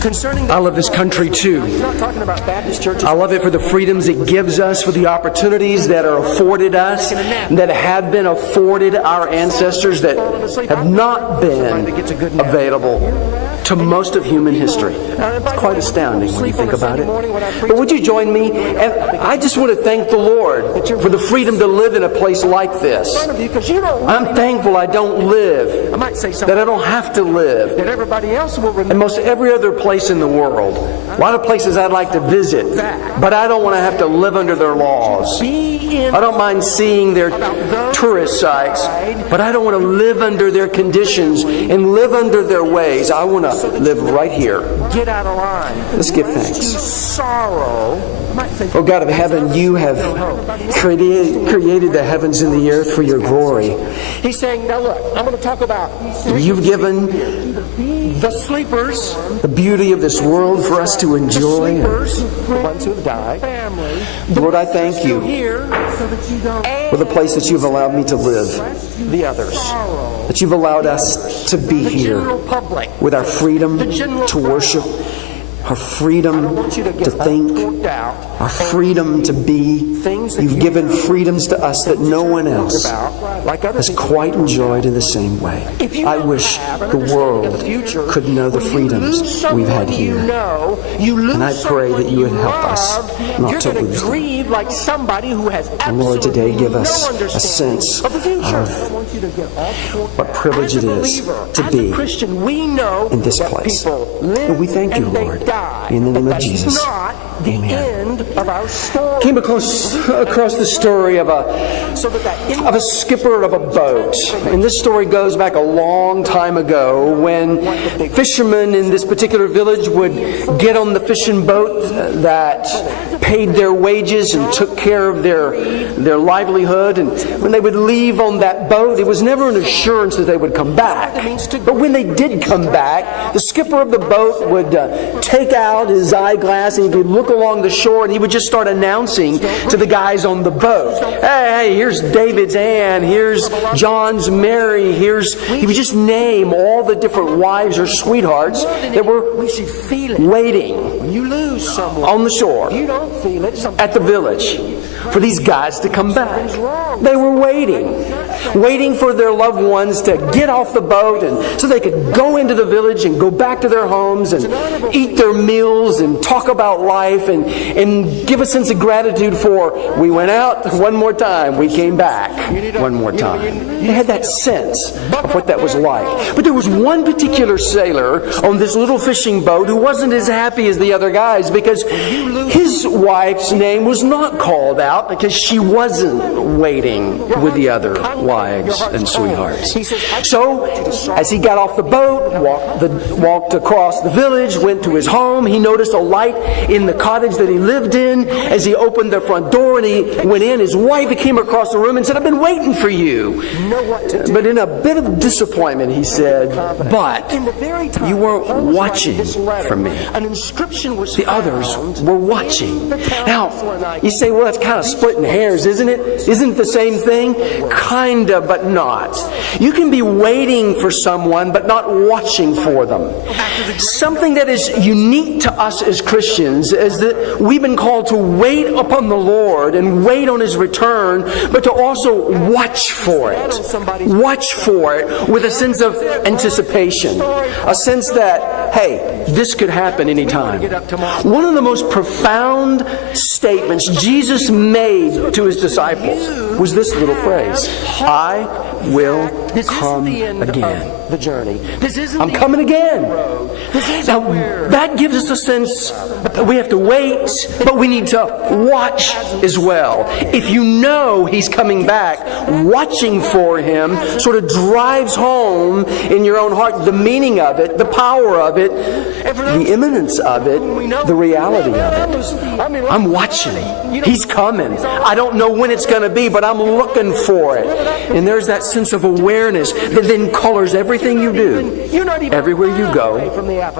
I love this country too. I love it for the freedoms it gives us, for the opportunities that are afforded us, that have been afforded our ancestors that have not been available to most of human history. It's quite astounding when you think about it. But would you join me? And I just want to thank the Lord for the freedom to live in a place like this. I'm thankful I don't live, that I don't have to live in most every other place in the world. A lot of places I'd like to visit, but I don't want to have to live under their laws. I don't mind seeing their tourist sites, but I don't want to live under their conditions and live under their ways. I want to live right here. Get out of line. Let's give thanks. Sorrow. Oh God of heaven, you have created the heavens and the earth for your glory. He's saying, now look, I'm going to talk about... You've given the sleepers, the beauty of this world for us to enjoy. the ones who have died, Lord, I thank you for the place that you've allowed me to live, the others, that you've allowed us to be here with our freedom to worship, our freedom to think, our freedom to be. You've given freedoms to us that no one else has quite enjoyed in the same way. I wish the world could know the freedoms we've had here. And I pray that you would help us not to lose them. And Lord, today give us a sense of what privilege it is to be in this place. And we thank you, Lord. In the name of Jesus. Amen. Came across the story of a skipper of a boat. And this story goes back a long time ago when fishermen in this particular village would get on the fishing boat that paid their wages and took care of their livelihood. And when they would leave on that boat, it was never an assurance that they would come back. But when they did come back, the skipper of the boat would take out his eyeglass and he would look along the shore and he would just start announcing to the guys on the boat, hey, here's David's Ann, here's John's Mary, he would just name all the different wives or sweethearts that were waiting on the shore at the village for these guys to come back. They were waiting for their loved ones to get off the boat and so they could go into the village and go back to their homes and eat their meals and talk about life and give a sense of gratitude for, we went out one more time, we came back one more time. They had that sense of what that was like. But there was one particular sailor on this little fishing boat who wasn't as happy as the other guys because his wife's name was not called out because she wasn't waiting with the other wives and sweethearts. So, as he got off the boat, walked across the village, went to his home, he noticed a light in the cottage that he lived in. As he opened the front door and he went in, his wife came across the room and said, I've been waiting for you. But in a bit of disappointment, he said, but you weren't watching for me. The others were watching. Now, you say, well, that's kind of splitting hairs, isn't it? Isn't it the same thing? Kinda, but not. You can be waiting for someone, but not watching for them. Something that is unique to us as Christians is that we've been called to wait upon the Lord and wait on His return, but to also watch for it. Watch for it with a sense of anticipation. A sense that, hey, this could happen anytime. One of the most profound statements Jesus made to His disciples was this little phrase, I will come again. I'm coming again. Now, that gives us a sense that we have to wait, but we need to watch as well. If you know He's coming back, watching for Him sort of drives home in your own heart the meaning of it, the power of it, the imminence of it, the reality of it. I'm watching. He's coming. I don't know when it's going to be, but I'm looking for it. And there's that sense of awareness that then colors everything you do. Everywhere you go,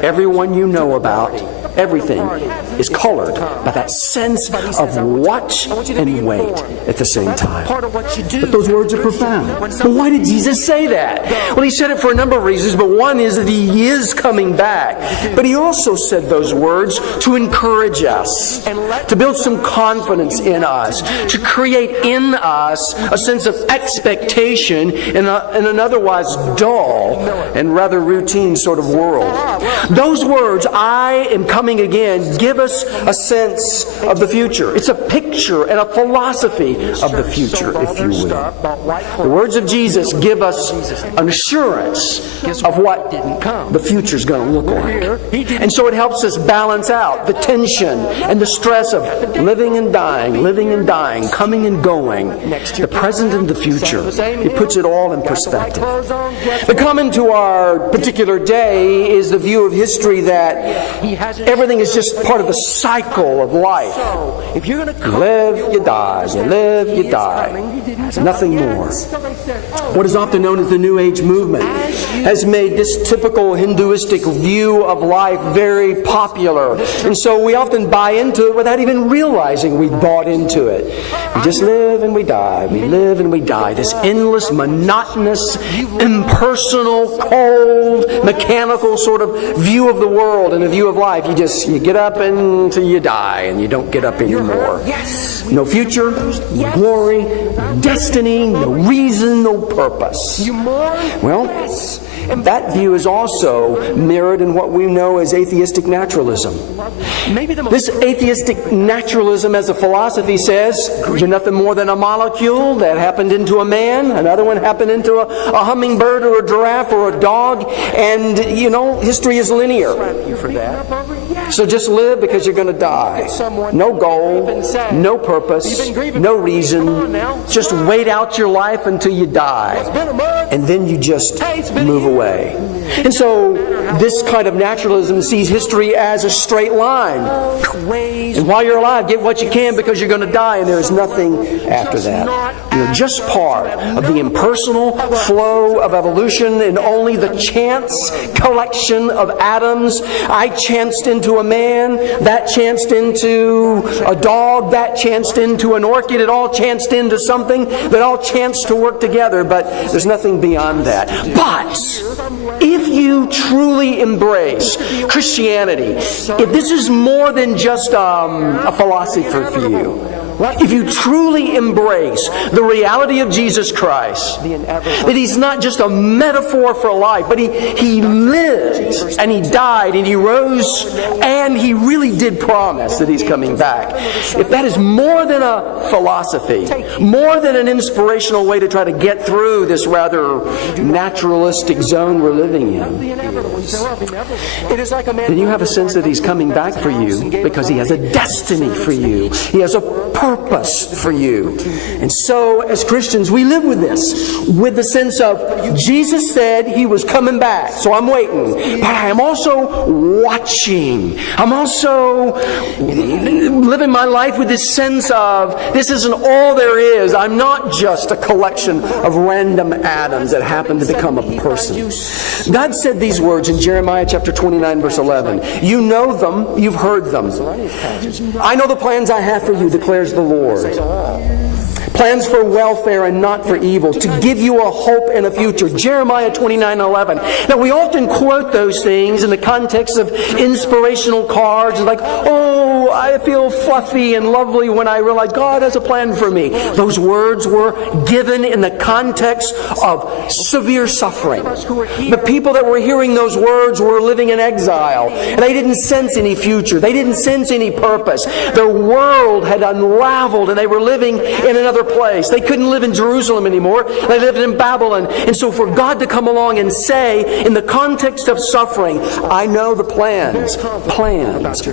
everyone you know about, everything is colored by that sense of watch and wait at the same time. But those words are profound. But why did Jesus say that? Well, He said it for a number of reasons, but one is that He is coming back. But He also said those words to encourage us, to build some confidence in us, to create in us a sense of expectation in an otherwise dull and rather routine sort of world. Those words, "I am coming again," give us a sense of the future. It's a picture and a philosophy of the future, if you will. The words of Jesus give us an assurance of what the future is going to look like. And so it helps us balance out the tension and the stress of living and dying, coming and going, the present and the future. It puts it all in perspective. The comment to our particular day is the view of history that everything is just part of the cycle of life. You live, you die. You live, you die. Nothing more. What is often known as the New Age movement has made this typical Hinduistic view of life very popular. And so we often buy into it without even realizing we bought into it. We just live and we die. We live and we die. This endless, monotonous, impersonal, cold, mechanical sort of view of the world and a view of life. You get up until you die and you don't get up anymore. No future, no glory, no destiny, no reason, no purpose. Well, that view is also mirrored in what we know as atheistic naturalism. This atheistic naturalism as a philosophy says you're nothing more than a molecule that happened into a man, another one happened into a hummingbird or a giraffe or a dog, and history is linear. So just live because you're going to die. No goal, no purpose, no reason. Just wait out your life until you die. And then you just move away. And so this kind of naturalism sees history as a straight line. And while you're alive, get what you can because you're going to die, and there's nothing after that. You're just part of the impersonal flow of evolution and only the chance collection of atoms. I chanced into a man, that chanced into a dog, that chanced into an orchid, it all chanced into something that all chanced to work together, but there's nothing beyond that. But if you truly embrace Christianity, if this is more than just a philosophy for you, if you truly embrace the reality of Jesus Christ, that He's not just a metaphor for life, but He lived and He died and He rose and He really did promise that He's coming back. If that is more than a philosophy, more than an inspirational way to try to get through this rather naturalistic zone we're living in, then you have a sense that He's coming back for you because He has a destiny for you. He has a purpose for you. And so, as Christians, we live with this, with the sense of Jesus said He was coming back, so I'm waiting. But I am also watching. I'm also living my life with this sense of this isn't all there is. I'm not just a collection of random atoms that happen to become a person. God said these words in Jeremiah chapter 29, verse 11. You know them, you've heard them. I know the plans I have for you, declares the Lord. Plans for welfare and not for evil, to give you a hope and a future. Jeremiah 29:11. Now we often quote those things in the context of inspirational cards, like, oh, I feel fluffy and lovely when I realize God has a plan for me. Those words were given in the context of severe suffering. The people that were hearing those words were living in exile, and they didn't sense any future. They didn't sense any purpose. Their world had unraveled, and they were living in another place. They couldn't live in Jerusalem anymore. They lived in Babylon. And so for God to come along and say, in the context of suffering, I know the plans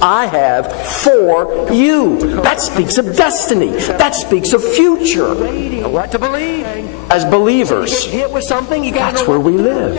I have for you. That speaks of destiny. That speaks of future. What to believe. as believers, Hit with something, you got that's where we live.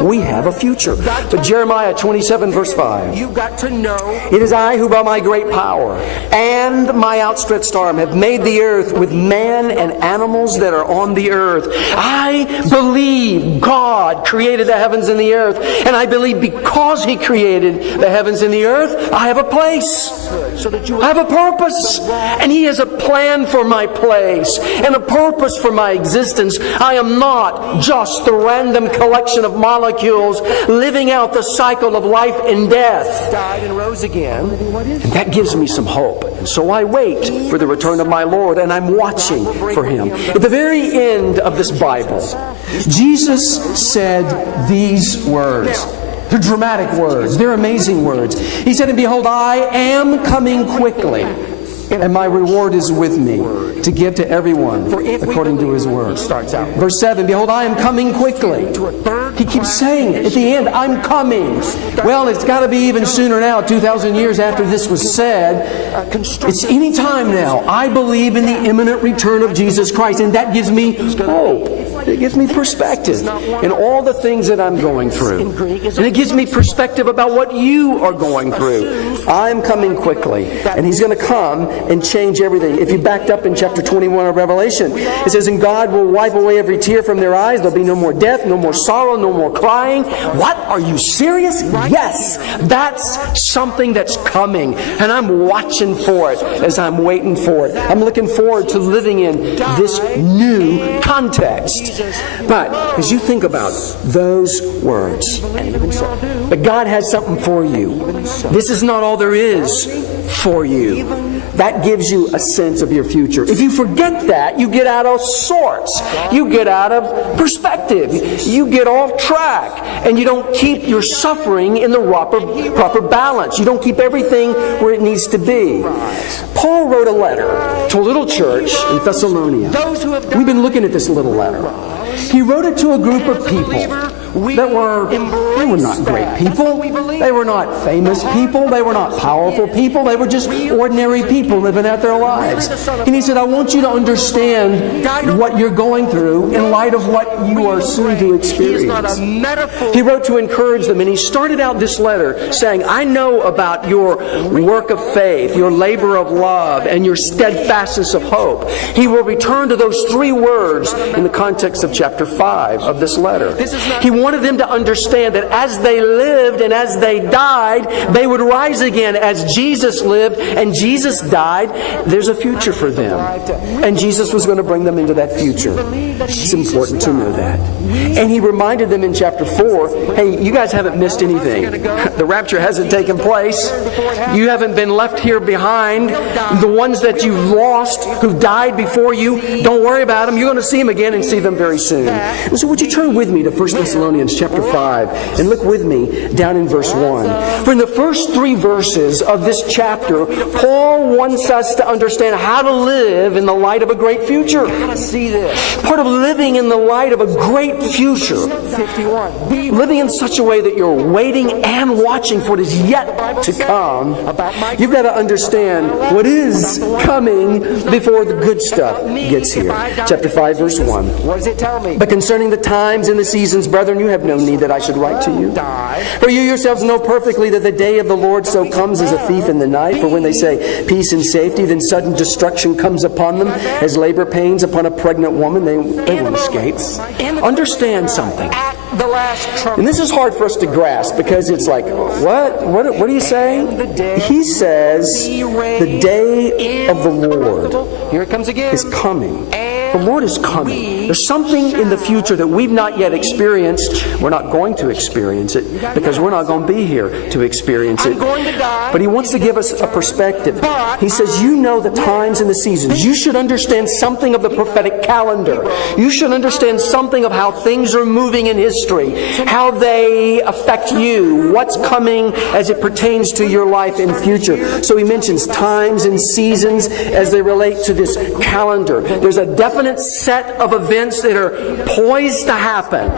We have a future. But Jeremiah 27 verse 5. You got to know. It is I who by my great power and my outstretched arm have made the earth with man and animals that are on the earth. I believe God created the heavens and the earth. And I believe because He created the heavens and the earth, I have a place. I have a purpose. And He has a plan for my place and a purpose for my existence. I am not just the random collection of molecules living out the cycle of life and death. Died and rose again. And that gives me some hope. And so I wait for the return of my Lord, and I'm watching for Him. At the very end of this Bible, Jesus said these words. They're dramatic words. They're amazing words. He said, "And behold, I am coming quickly, and my reward is with me to give to everyone according to his word." Verse 7, "Behold, I am coming quickly." He keeps saying it at the end, "I'm coming." Well, it's got to be even sooner now, 2,000 years after this was said. It's any time now. I believe in the imminent return of Jesus Christ, and that gives me hope. It gives me perspective in all the things that I'm going through. And it gives me perspective about what you are going through. I'm coming quickly, and He's going to come and change everything. If you backed up in chapter 21 of Revelation, it says, "And God will wipe away every tear from their eyes. There'll be no more death, no more sorrow, no more crying." What? Are you serious? Yes, that's something that's coming, and I'm watching for it as I'm waiting for it. I'm looking forward to living in this new context. But as you think about those words, that God has something for you. This is not all there is for you. That gives you a sense of your future. If you forget that, you get out of sorts. You get out of perspective. You get off track. And you don't keep your suffering in the proper balance. You don't keep everything where it needs to be. Paul wrote a letter to a little church in Thessalonica. We've been looking at this little letter. He wrote it to a group of people that were not great people. They were not famous people. They were not powerful people. They were just ordinary people living out their lives. And he said, "I want you to understand what you're going through in light of what you are soon to experience." He wrote to encourage them, and he started out this letter saying, "I know about your work of faith, your labor of love, and your steadfastness of hope." He will return to those three words in the context of chapter 5 of this letter. He wanted them to understand that as they lived and as they died, they would rise again. As Jesus lived and Jesus died, there's a future for them. And Jesus was going to bring them into that future. It's important to know that. And he reminded them in chapter 4, hey, you guys haven't missed anything. The rapture hasn't taken place. You haven't been left here behind. The ones that you've lost, who died before you, don't worry about them. You're going to see them again and see them very soon. And so would you turn with me to 1 Thessalonians chapter 5 and look with me down in verse 1. For in the first 3 verses of this chapter, Paul wants us to understand how to live in the light of a great future. Part of living in the light of a great future, living in such a way that you're waiting and watching for what is yet to come, you've got to understand what is coming before the good stuff gets here. Chapter 5 verse 1. What does it tell me? But concerning the times and the seasons, brethren, you have no need that I should write to you. For you yourselves know perfectly that the day of the Lord so comes as a thief in the night. For when they say peace and safety, then sudden destruction comes upon them as labor pains upon a pregnant woman. They won't escape. Understand something. And this is hard for us to grasp because it's like, what are you saying? He says the day of the Lord Here it comes again. is coming. The Lord is coming. There's something in the future that we've not yet experienced. We're not going to experience it because we're not going to be here to experience it. But He wants to give us a perspective. He says, you know the times and the seasons. You should understand something of the prophetic calendar. You should understand something of how things are moving in history, how they affect you, what's coming as it pertains to your life in future. So he mentions times and seasons as they relate to this calendar. There's a definite set of events that are poised to happen.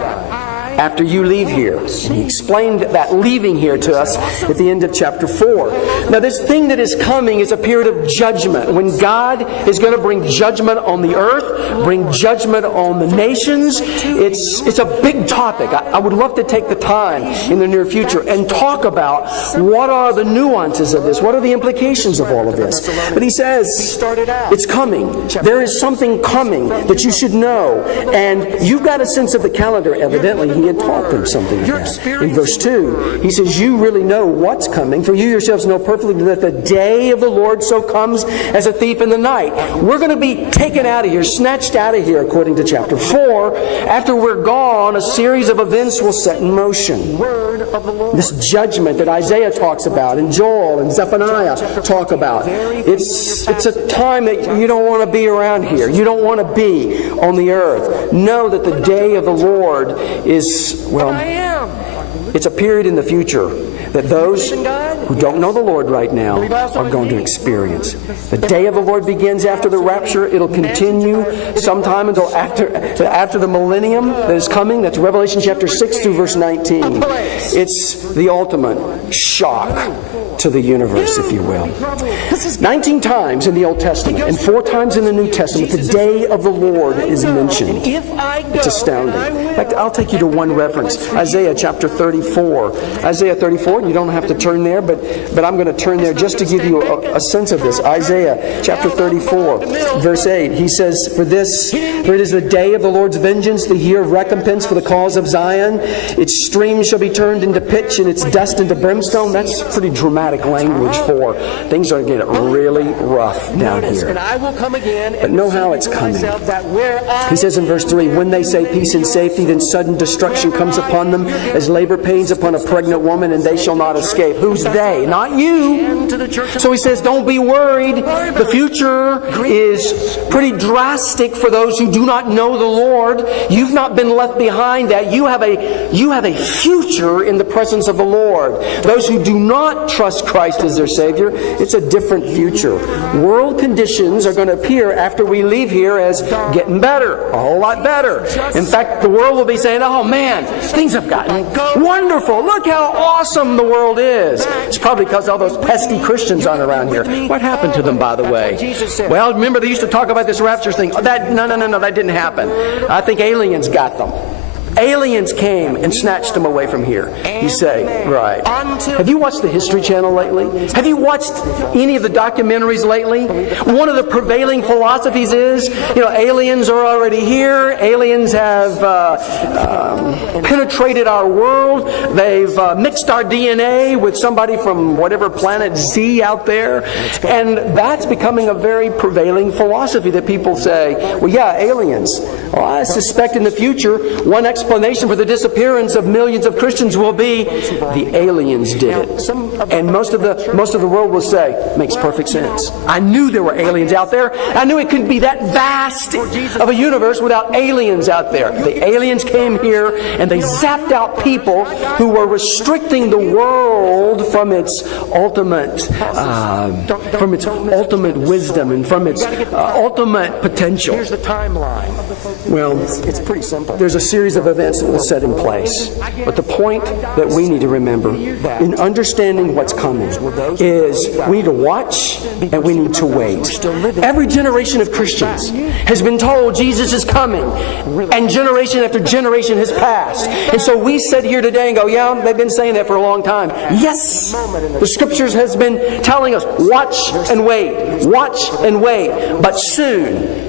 after you leave here. And he explained that leaving here to us at the end of chapter 4. Now, this thing that is coming is a period of judgment, when God is going to bring judgment on the earth, bring judgment on the nations. It's a big topic. I would love to take the time in the near future and talk about what are the nuances of this, what are the implications of all of this. But he says, it's coming. There is something coming that you should know. And you've got a sense of the calendar. Evidently, he had taught them something of that. In verse 2, he says, you really know what's coming, for you yourselves know perfectly that the day of the Lord so comes as a thief in the night. We're going to be taken out of here, snatched out of here, according to chapter 4. After we're gone, a series of events will set in motion. This judgment that Isaiah talks about, and Joel and Zephaniah talk about. It's a time that you don't want to be around here. You don't want to be on the earth. Know that the day of the Lord is, well, it's a period in the future that those who don't know the Lord right now are going to experience. The day of the Lord begins after the rapture. It'll continue sometime until after the millennium that is coming. That's Revelation chapter 6 through verse 19. It's the ultimate shock to the universe, if you will. 19 times in the Old Testament and 4 times in the New Testament, the day of the Lord is mentioned. It's astounding. In fact, I'll take you to one reference. Isaiah chapter 34. Isaiah 34, you don't have to turn there, but I'm going to turn there just to give you a sense of this. Isaiah chapter 34, verse 8. He says, For it is the day of the Lord's vengeance, the year of recompense for the cause of Zion. Its streams shall be turned into pitch and its dust into brimstone. That's pretty dramatic language for things are going to get really rough down here. But know how it's coming. He says in verse 3, when they say peace and safety, then sudden destruction comes upon them as labor pains upon a pregnant woman, and they shall not escape. Who's they? Not you. So he says, don't be worried. The future is pretty drastic for those who do not know the Lord. You've not been left behind that. You have a future in the presence of the Lord. Those who do not trust Christ as their Savior, it's a different future. World conditions are going to appear after we leave here as getting better, a whole lot better. In fact, the world will be saying, oh man, things have gotten wonderful. Look how awesome the world is. It's probably because all those pesky Christians aren't around here. What happened to them, by the way? Well, remember they used to talk about this rapture thing. No, that didn't happen. I think aliens got them. Aliens came and snatched them away from here. You say, right. Have you watched the History Channel lately? Have you watched any of the documentaries lately? One of the prevailing philosophies is, aliens are already here. Aliens have penetrated our world. They've mixed our DNA with somebody from whatever planet Z out there. And that's becoming a very prevailing philosophy that people say, well, yeah, aliens. Well, I suspect in the future, one explanation for the disappearance of millions of Christians will be the aliens did it. And most of the world will say, makes perfect sense. I knew there were aliens out there. I knew it couldn't be that vast of a universe without aliens out there. The aliens came here and they zapped out people who were restricting the world from its ultimate wisdom and from its ultimate potential. Here's the timeline. Well, It's pretty simple. there's a series of events that will set in place. But the point that we need to remember in understanding what's coming is we need to watch and we need to wait. Every generation of Christians has been told Jesus is coming, and generation after generation has passed. And so we sit here today and go, yeah, they've been saying that for a long time. Yes, the Scriptures has been telling us, watch and wait, watch and wait. But soon,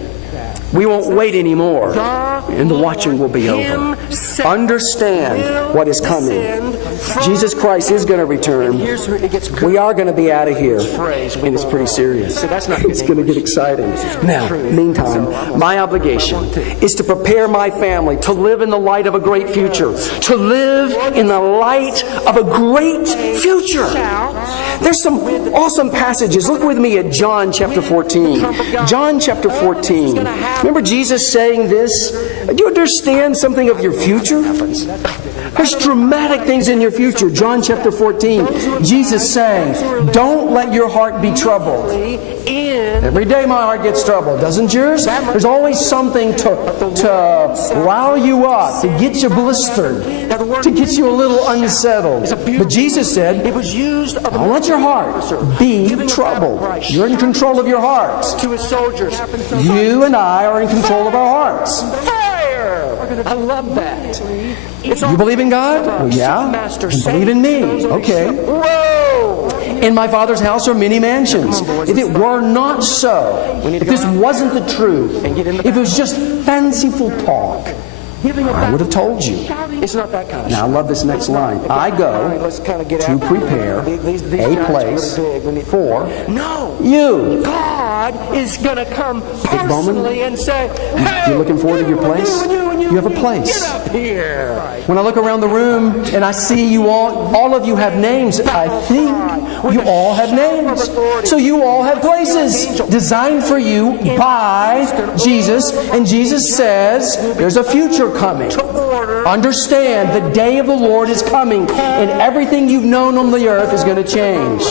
we won't wait anymore, and the watching will be over. Understand what is coming. Jesus Christ is going to return. We are going to be out of here, and it's pretty serious. It's going to get exciting. Now, meantime, my obligation is to prepare my family to live in the light of a great future. To live in the light of a great future. There's some awesome passages. Look with me at John chapter 14. John chapter 14. Remember Jesus saying this? Do you understand something of your future? There's dramatic things in your future. John chapter 14. Jesus saying, don't let your heart be troubled. Every day my heart gets troubled. Doesn't yours? There's always something to rile you up, to get you blistered, to get you a little unsettled. But Jesus said, don't let your heart be troubled. You're in control of your heart. You and I are in control of our hearts. I love that. You believe in God? Well, yeah. You believe in me. Okay. In my Father's house are many mansions. If it were not so, if this wasn't the truth, if it was just fanciful talk, I would have told you. It's not that kind of Now I love this next line. I go to prepare a place for you. God is going to come personally and say, hey, you're looking forward to your place? You have a place. Get up here. When I look around the room and I see you all of you have names, I think you all have names. So you all have places designed for you by Jesus. And Jesus says there's a future coming. Understand the day of the Lord is coming, and everything you've known on the earth is going to change.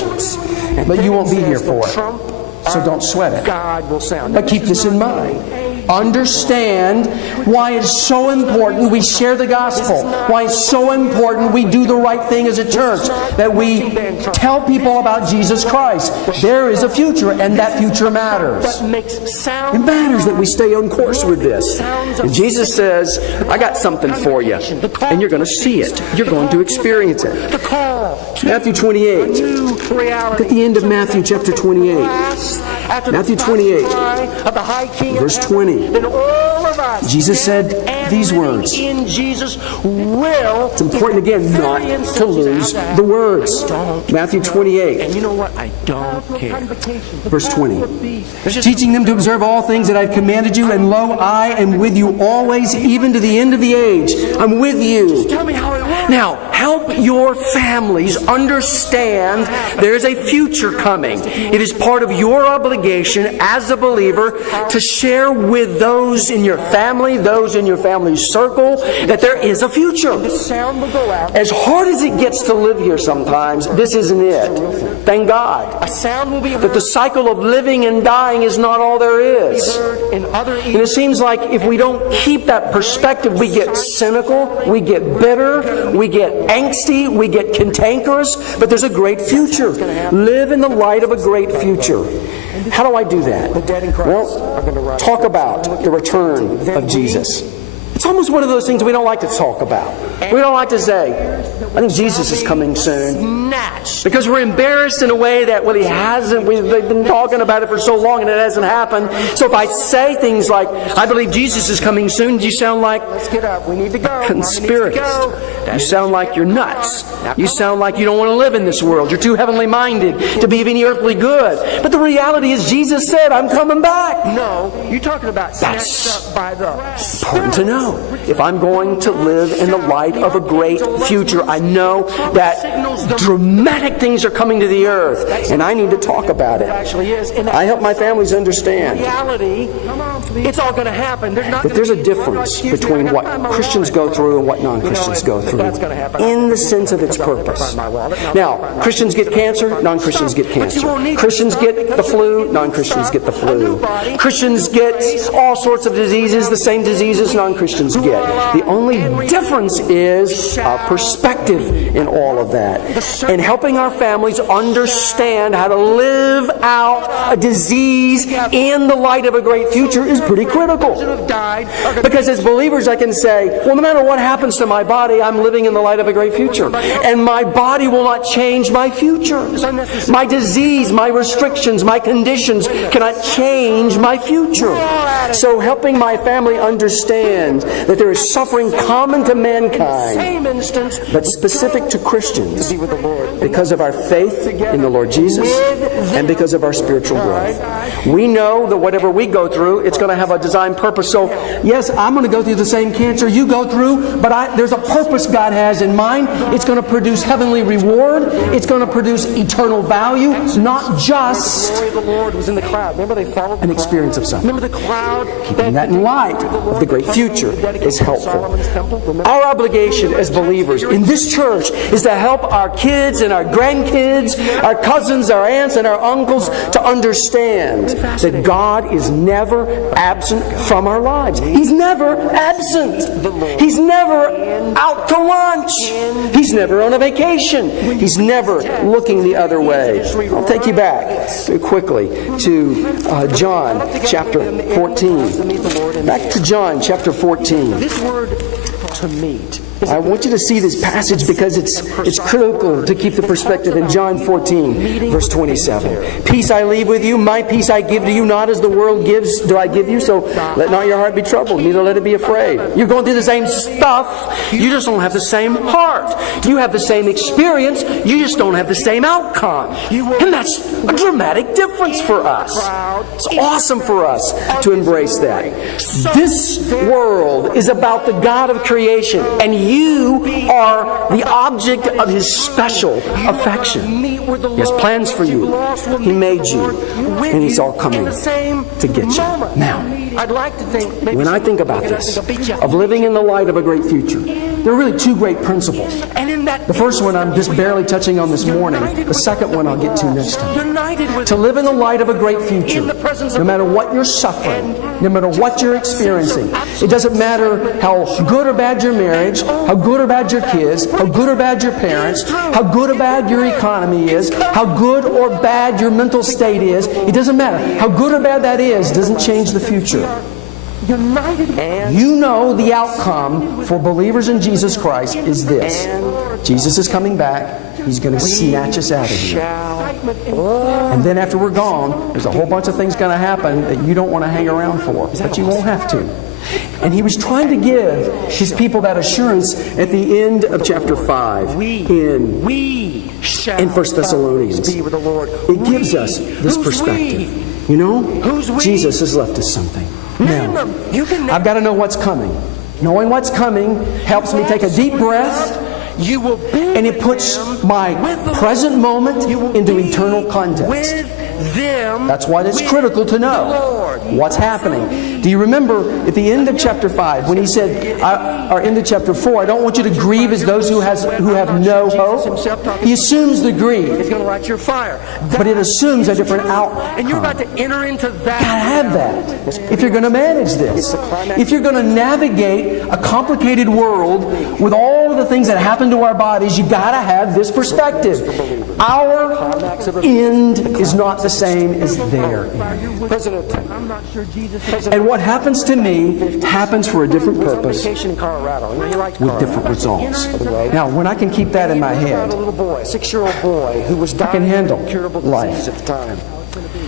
But you won't be here for it. So don't sweat it. But keep this in mind. Understand why it's so important we share the gospel. Why it's so important we do the right thing as a church. That we tell people about Jesus Christ. There is a future, and that future matters. It matters that we stay on course with this. And Jesus says, I got something for you. And you're going to see it. You're going to experience it. Matthew 28. Look at the end of Matthew chapter 28. Matthew 28, verse 20. Jesus said these words. It's important again not to lose the words. Matthew 28. And you know what? I don't care. Verse 20. Teaching them to observe all things that I've commanded you, and lo, I am with you always, even to the end of the age. I'm with you. Just tell me how it works. Now, help your families understand there is a future coming. It is part of your obligation as a believer to share with those in your family, those in your family circle, that there is a future. The sound will go out. As hard as it gets to live here sometimes, this isn't it. Thank God. A sound will be heard. That the cycle of living and dying is not all there is. In other And it seems like if we don't keep that perspective, we get cynical, we get bitter, we get angsty, we get cantankerous, but there's a great future. Live in the light of a great future. How do I do that? Well, talk about the return of Jesus. It's almost one of those things we don't like to talk about. We don't like to say, I think Jesus is coming soon. Because we're embarrassed in a way that, well, He hasn't. They've been talking about it for so long and it hasn't happened. So if I say things like, I believe Jesus is coming soon, you sound like let's get up. We need to go. Conspirators. You sound like you're nuts. You sound like you don't want to live in this world. You're too heavenly minded to be of any earthly good. But the reality is Jesus said, I'm coming back. No, you're talking about snatched up by the important to know. If I'm going to live in the light of a great future, I know that dramatic things are coming to the earth, and I need to talk about it. I help my families understand it's all going to happen. that there's a difference between what Christians go through and what non-Christians go through in the sense of its purpose. Now, Christians get cancer, non-Christians get cancer. Christians get the flu, non-Christians get the flu. Christians get all sorts of diseases, the same diseases non-Christians get. The only difference is perspective in all of that. And helping our families understand how to live out a disease in the light of a great future is pretty critical. Because as believers I can say, well, no matter what happens to my body, I'm living in the light of a great future. And my body will not change my future. My disease, my restrictions, my conditions cannot change my future. So helping my family understand that there is suffering common to mankind, but specific to Christians because of our faith in the Lord Jesus and because of our spiritual growth. We know that whatever we go through, it's going to have a designed purpose. So, yes, I'm going to go through the same cancer you go through, but there's a purpose God has in mind. It's going to produce heavenly reward. It's going to produce eternal value, not just an experience of suffering. Keeping that in light of the great future is helpful. Our obligation as believers in this church is to help our kids and our grandkids, our cousins, our aunts, and our uncles to understand that God is never absent from our lives. He's never absent. He's never out to lunch. He's never on a vacation. He's never looking the other way. I'll take you back quickly to John chapter 14. Back to John chapter 14. This word to meet. I want you to see this passage because it's critical to keep the perspective in John 14, verse 27. Peace I leave with you, my peace I give to you, not as the world gives do I give you, so let not your heart be troubled, neither let it be afraid. You're going through the same stuff, you just don't have the same heart. You have the same experience, you just don't have the same outcome. And that's a dramatic difference for us. It's awesome for us to embrace that. This world is about the God of creation, and you are the object of His special affection. He has plans for you. He made you. And He's all coming to get you. Now, when I think about this, of living in the light of a great future, there are really two great principles. The first one I'm just barely touching on this morning. The second one I'll get to next time. To live in the light of a great future, no matter what you're suffering, no matter what you're experiencing, it doesn't matter how good or bad your marriage, how good or bad your kids, how good or bad your parents, how good or bad your economy is, how good or bad your mental state is. It doesn't matter. How good or bad that is doesn't change the future. You know the outcome for believers in Jesus Christ is this. Jesus is coming back. He's going to snatch us out of here. And then after we're gone, there's a whole bunch of things going to happen that you don't want to hang around for. But you won't have to. And he was trying to give his people that assurance at the end of chapter 5 in 1 Thessalonians. It gives us this perspective. You know, Jesus has left us something. Now, I've got to know what's coming. Knowing what's coming helps me take a deep breath, and it puts my present moment into eternal context. That's why it's critical to know what's happening. Do you remember at the end of chapter 5 when he said, or end of chapter 4, I don't want you to grieve as those who have no hope? He assumes the grief. But it assumes a different outcome. And you're about to enter into that. You gotta have that if you're going to manage this. If you're going to navigate a complicated world with all of the things that happen to our bodies, you gotta have this perspective. Our end is not the same as their end. And what happens to me happens for a different purpose with different results. Now, when I can keep that in my head, I can handle life.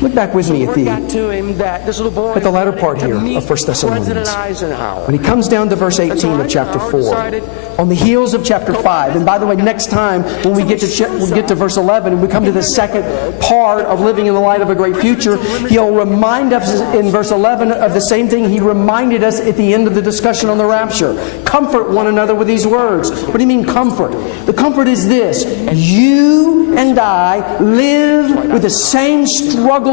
Look back with me at the latter part here of 1 Thessalonians. When he comes down to verse 18 of chapter 4, on the heels of chapter 5, and by the way, next time when we get to verse 11 and we come to the second part of living in the light of a great future, he'll remind us in verse 11 of the same thing he reminded us at the end of the discussion on the rapture. Comfort one another with these words. What do you mean comfort? The comfort is this: you and I live with the same struggles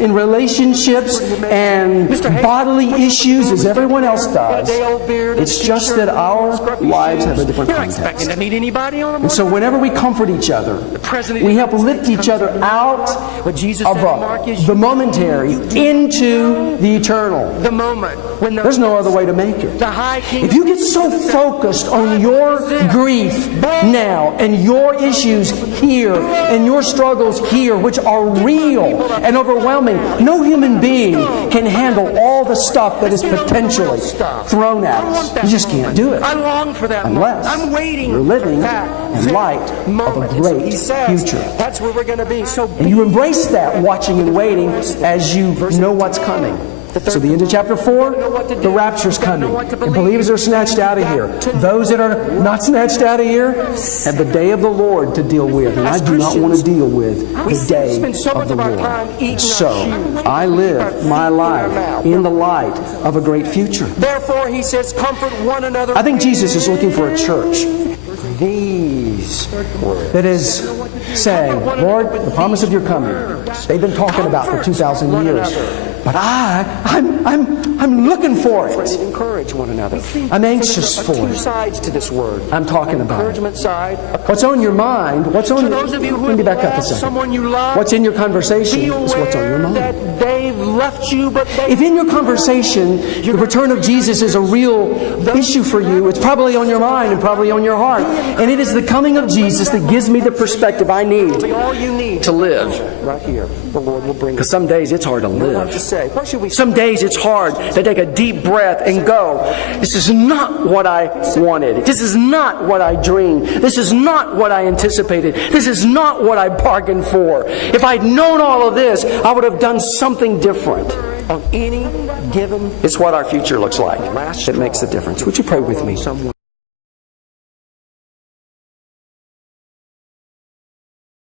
in relationships and bodily issues as everyone else does. It's just that our lives have a different context. And so whenever we comfort each other, we help lift each other out of the momentary into the eternal. There's no other way to make it. If you get so focused on your grief now and your issues here and your struggles here, which are real and overwhelming, no human being can handle all the stuff that is potentially thrown at us. You just can't do it unless you're living in light of a great future. And you embrace that watching and waiting as you know what's coming. So the end of chapter 4, the rapture's coming. And believers are snatched out of here. Those that are not snatched out of here have the day of the Lord to deal with. And I do not want to deal with the day of the Lord. So I live my life in the light of a great future. Therefore, he says, comfort one another. I think Jesus is looking for a church that is saying, Lord, the promise of your coming, they've been talking about for 2,000 years. But I'm looking for it. Encourage one another. I'm anxious for Two it. sides to this word. I'm talking about it. Encouragement side. What's on your mind? What's on To those of you who Let me have back up a lost second. someone you love, What's in your conversation be is what's on your aware mind. that they've left you, but they If in your conversation the return of Jesus is a real issue for you, it's probably on your mind and probably on your heart. And it is the coming of Jesus that gives me the perspective I need all you need to live. right here. The Lord will bring it. Because some days it's hard to What to live. say? What should we say? Some days it's hard to take a deep breath and go, this is not what I wanted. This is not what I dreamed. This is not what I anticipated. This is not what I bargained for. If I'd known all of this, I would have done something different. On any given It's what our future looks like that makes the difference. Would you pray with me? someone